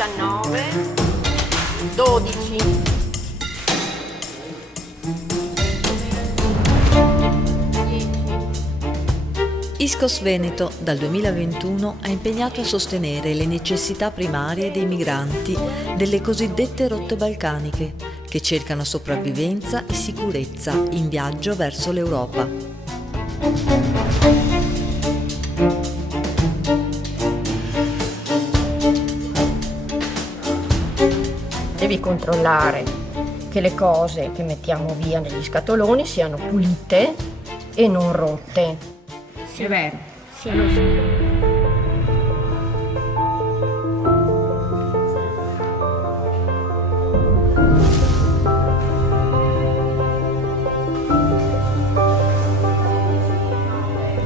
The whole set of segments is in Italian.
19, 12. Iskos Veneto dal 2021 ha impegnato a sostenere le necessità primarie dei migranti delle cosiddette rotte balcaniche, che cercano sopravvivenza e sicurezza in viaggio verso l'Europa. Devi controllare che le cose che mettiamo via negli scatoloni siano pulite e non rotte. È vero. Sì.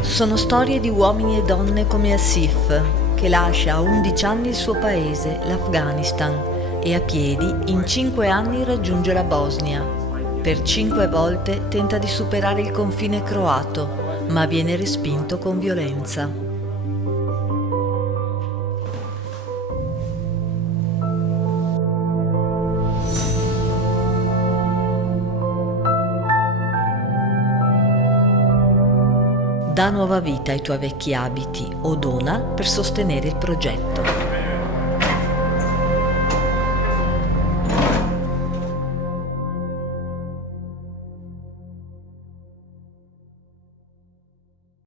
Sono storie di uomini e donne come Asif, che lascia a 11 anni il suo paese, l'Afghanistan, e a piedi in 5 anni raggiunge la Bosnia. Per 5 volte tenta di superare il confine croato, ma viene respinto con violenza. Dà nuova vita ai tuoi vecchi abiti o dona per sostenere il progetto.